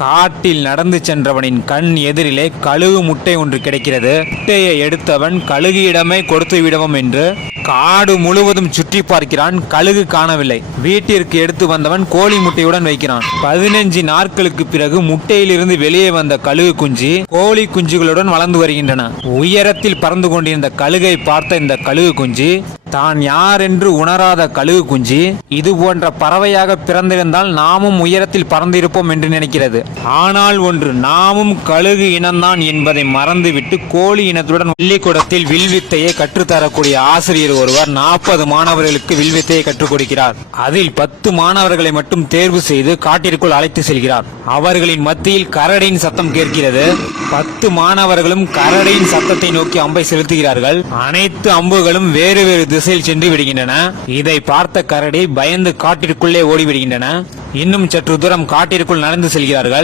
காட்டில் நடந்து சென்றவனின் கண் எதிரிலே கழுகு முட்டை ஒன்று கிடைக்கிறது. முட்டையை எடுத்தவன் கழுகியிடமே கொடுத்து விடுவோம் என்று காடு முழுவதும் சுற்றி பார்க்கிறான். கழுகு காணவில்லை. வீட்டிற்கு எடுத்து வந்தவன் கோழி முட்டையுடன் வைக்கிறான். 15 நாட்களுக்கு பிறகு முட்டையிலிருந்து வெளியே வந்த கழுகு குஞ்சு கோழி குஞ்சுகளுடன் வளர்ந்து வருகின்றன. உயரத்தில் பறந்து கொண்டிருந்த கழுகை பார்த்த இந்த கழுகு குஞ்சு தான் யார் என்று உணராத கழுகு குஞ்சு இது போன்ற பறவையாக பிறந்திருந்தால் நாமும் உயரத்தில் பறந்திருப்போம் என்று நினைக்கிறது. ஆனால் ஒன்று, நாமும் கழுகு இனம்தான் என்பதை மறந்துவிட்டு கோழி இனத்துடன் பள்ளிக்கூடத்தில் வில்வித்தையை கற்றுத்தரக்கூடிய ஆசிரியர் ஒருவர் 40 மாணவர்களுக்கு வில்வித்தையை கற்றுக் கொடுக்கிறார். அதில் 10 மாணவர்களை மட்டும் தேர்வு செய்து காட்டிற்குள் அழைத்து செல்கிறார். அவர்களின் மத்தியில் கரடியின் சத்தம் கேட்கிறது. 10 மாணவர்களும் கரடியின் சத்தத்தை நோக்கி அம்பை செலுத்துகிறார்கள். அனைத்து அம்புகளும் வேறு வேறு திசையில் சென்று விடுகின்றன. இதை பார்த்த கரடி பயந்து காட்டிற்குள்ளே ஓடிவிடுகின்றன. இன்னும் சற்று தூரம் காட்டிற்குள் நடந்து செல்கிறார்கள்.